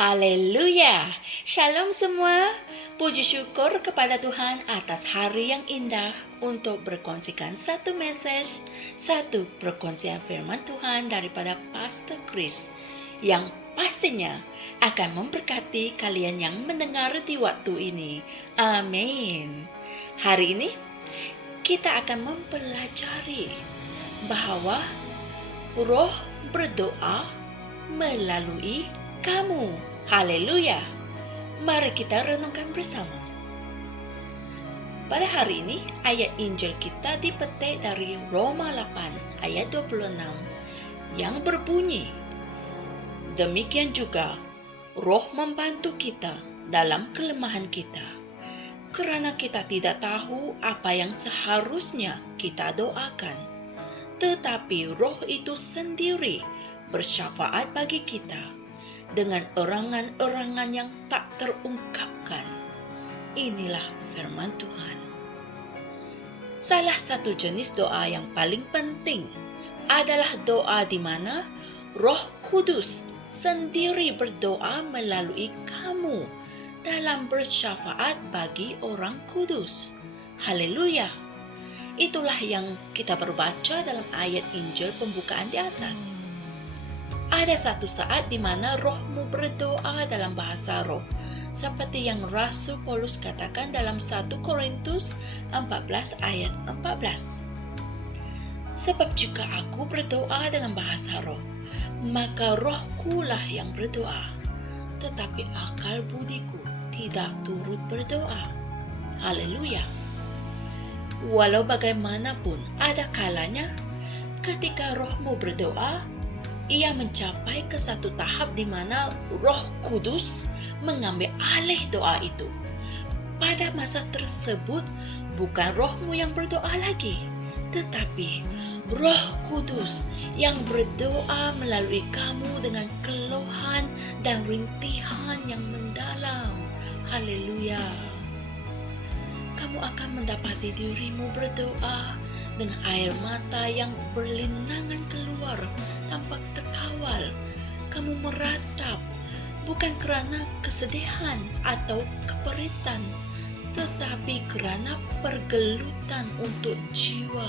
Haleluya! Shalom semua. Puji syukur kepada Tuhan atas hari yang indah untuk berkongsikan satu message, satu perkongsian firman Tuhan daripada Pastor Chris yang pastinya akan memberkati kalian yang mendengar di waktu ini. Amin. Hari ini kita akan mempelajari bahwa Roh berdoa melalui kamu. Haleluya. Mari kita renungkan bersama. Pada hari ini, ayat Injil kita dipetik dari Roma 8 ayat 26 yang berbunyi, demikian juga Roh membantu kita dalam kelemahan kita, karena kita tidak tahu apa yang seharusnya kita doakan, tetapi Roh itu sendiri bersyafaat bagi kita dengan erangan-erangan yang tak terungkapkan. Inilah firman Tuhan. Salah satu jenis doa yang paling penting adalah doa di mana Roh Kudus sendiri berdoa melalui kamu dalam bersyafaat bagi orang kudus. Haleluya. Itulah yang kita berbaca dalam ayat Injil pembukaan di atas. Ada satu saat di mana rohmu berdoa dalam bahasa roh, seperti yang Rasul Paulus katakan dalam 1 Korintus 14 ayat 14. Sebab jika aku berdoa dengan bahasa roh, maka rohku lah yang berdoa, tetapi akal budiku tidak turut berdoa. Haleluya. Walau bagaimanapun, ada kalanya ketika rohmu berdoa, ia mencapai ke satu tahap di mana Roh Kudus mengambil alih doa itu. Pada masa tersebut, bukan rohmu yang berdoa lagi, tetapi Roh Kudus yang berdoa melalui kamu dengan keluhan dan rintihan yang mendalam. Haleluya. Kamu akan mendapati dirimu berdoa dengan air mata yang berlinangan keluar tanpa terkawal. Kamu meratap bukan kerana kesedihan atau keperitan, tetapi kerana pergelutan untuk jiwa.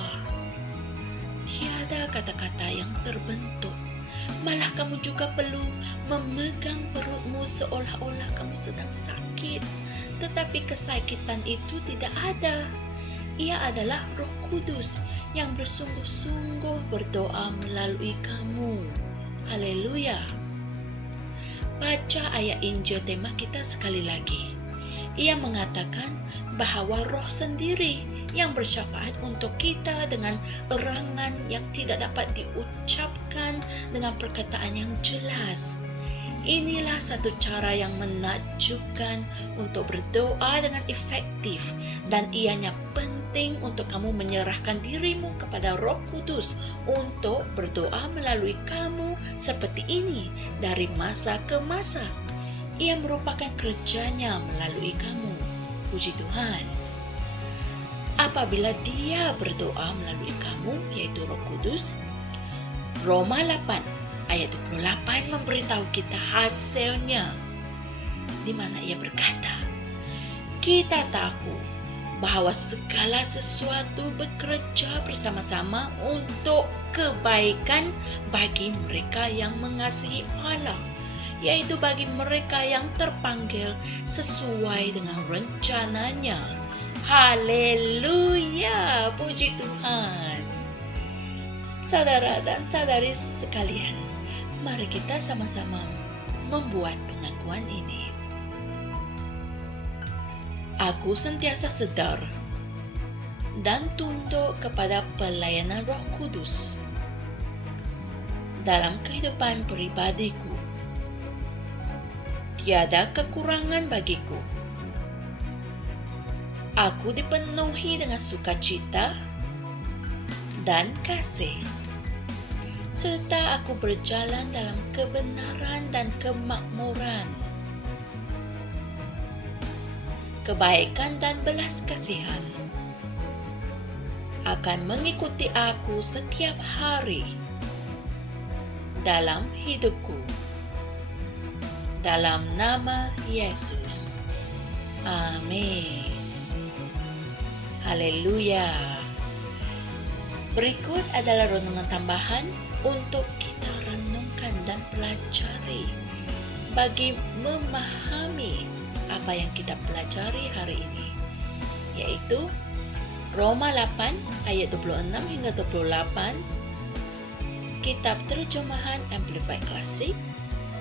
Tiada kata-kata yang terbentuk. Malah kamu juga perlu memegang perutmu seolah-olah kamu sedang sakit. Tetapi kesakitan itu tidak ada. Ia adalah Roh Kudus yang bersungguh-sungguh berdoa melalui kamu. Haleluya. Baca ayat Injil tema kita sekali lagi. Ia mengatakan bahawa Roh sendiri yang bersyafaat untuk kita dengan erangan yang tidak dapat diucapkan dengan perkataan yang jelas. Inilah satu cara yang menakjubkan untuk berdoa dengan efektif, dan ianya penting untuk kamu menyerahkan dirimu kepada Roh Kudus untuk berdoa melalui kamu seperti ini dari masa ke masa. Ia merupakan kerjanya melalui kamu. Puji Tuhan. Apabila dia berdoa melalui kamu, yaitu Roh Kudus, Roma 8 ayat 28 memberitahu kita hasilnya, di mana ia berkata, kita tahu bahwa segala sesuatu bekerja bersama-sama untuk kebaikan bagi mereka yang mengasihi Allah, yaitu bagi mereka yang terpanggil sesuai dengan rencananya. Haleluya, puji Tuhan. Saudara dan saudari sekalian, mari kita sama-sama membuat pengakuan ini. Aku sentiasa sedar dan tunduk kepada pelayanan Roh Kudus dalam kehidupan pribadiku. Tiada kekurangan bagiku. Aku dipenuhi dengan sukacita dan kasih, serta aku berjalan dalam kebenaran dan kemakmuran, kebaikan dan belas kasihan akan mengikuti aku setiap hari dalam hidupku. Dalam nama Yesus. Amin. Haleluya. Berikut adalah renungan tambahan untuk kita renungkan dan pelajari bagi memahami apa yang kita pelajari hari ini, yaitu Roma 8 ayat 26 hingga 28, Kitab Terjemahan Amplified Classic,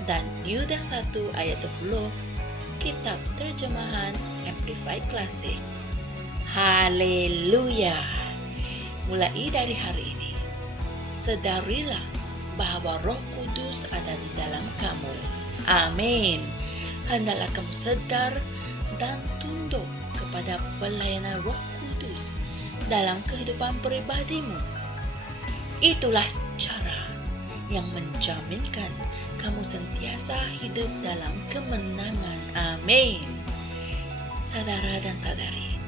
dan Yudas 1 ayat 20, Kitab Terjemahan Amplified Classic. Haleluya. Mulai dari hari ini, sadarilah bahwa Roh Kudus ada di dalam kamu. Amin. Hendaklah kamu sadar dan tunduk kepada pelayanan Roh Kudus dalam kehidupan pribadimu. Itulah cara yang menjaminkan kamu sentiasa hidup dalam kemenangan. Amin. Saudara dan saudari,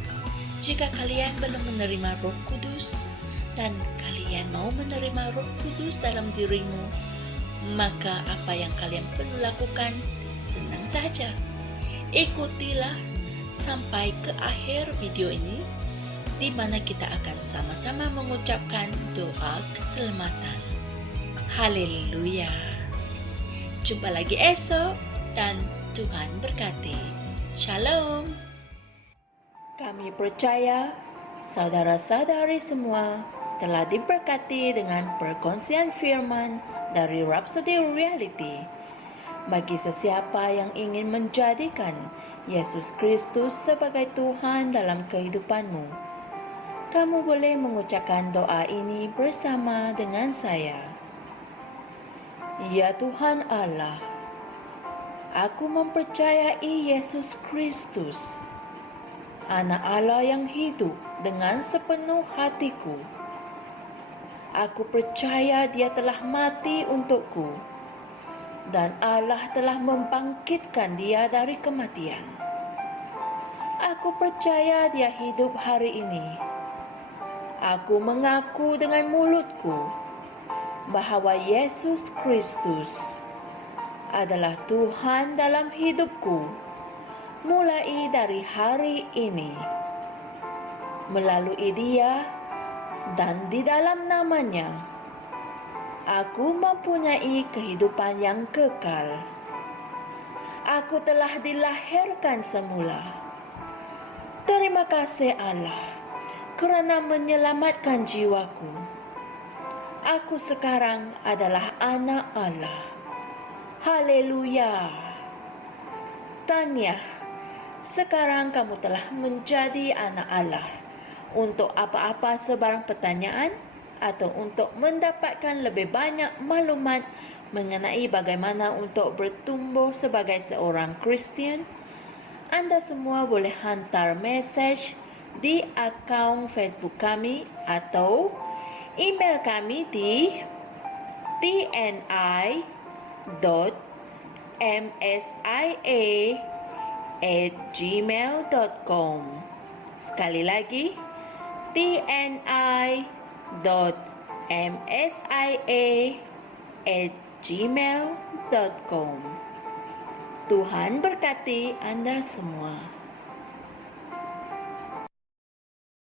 jika kalian belum menerima Roh Kudus dan kalian mau menerima Roh Kudus dalam dirimu, maka apa yang kalian perlu lakukan senang saja. Ikutilah sampai ke akhir video ini, di mana kita akan sama-sama mengucapkan doa keselamatan. Haleluya. Jumpa lagi esok dan Tuhan berkati. Shalom. Kami percaya saudara-saudari semua telah diberkati dengan perkongsian firman dari Rhapsody Reality. Bagi sesiapa yang ingin menjadikan Yesus Kristus sebagai Tuhan dalam kehidupanmu, kamu boleh mengucapkan doa ini bersama dengan saya. Ya Tuhan Allah, aku mempercayai Yesus Kristus, Anak Allah yang hidup dengan sepenuh hatiku. Aku percaya Dia telah mati untukku, dan Allah telah membangkitkan Dia dari kematian. Aku percaya Dia hidup hari ini. Aku mengaku dengan mulutku bahwa Yesus Kristus adalah Tuhan dalam hidupku mulai dari hari ini. Melalui Dia dan di dalam nama-Nya, aku mempunyai kehidupan yang kekal. Aku telah dilahirkan semula. Terima kasih Allah kerana menyelamatkan jiwaku. Aku sekarang adalah anak Allah. Haleluya. Tanya, sekarang kamu telah menjadi anak Allah. Untuk apa-apa sebarang pertanyaan atau untuk mendapatkan lebih banyak maklumat mengenai bagaimana untuk bertumbuh sebagai seorang Kristian, Anda semua boleh hantar mesej di akaun Facebook kami atau email kami di tni.msia@gmail.com. Sekali lagi, tni.msia@gmail.com. Tuhan berkati Anda semua.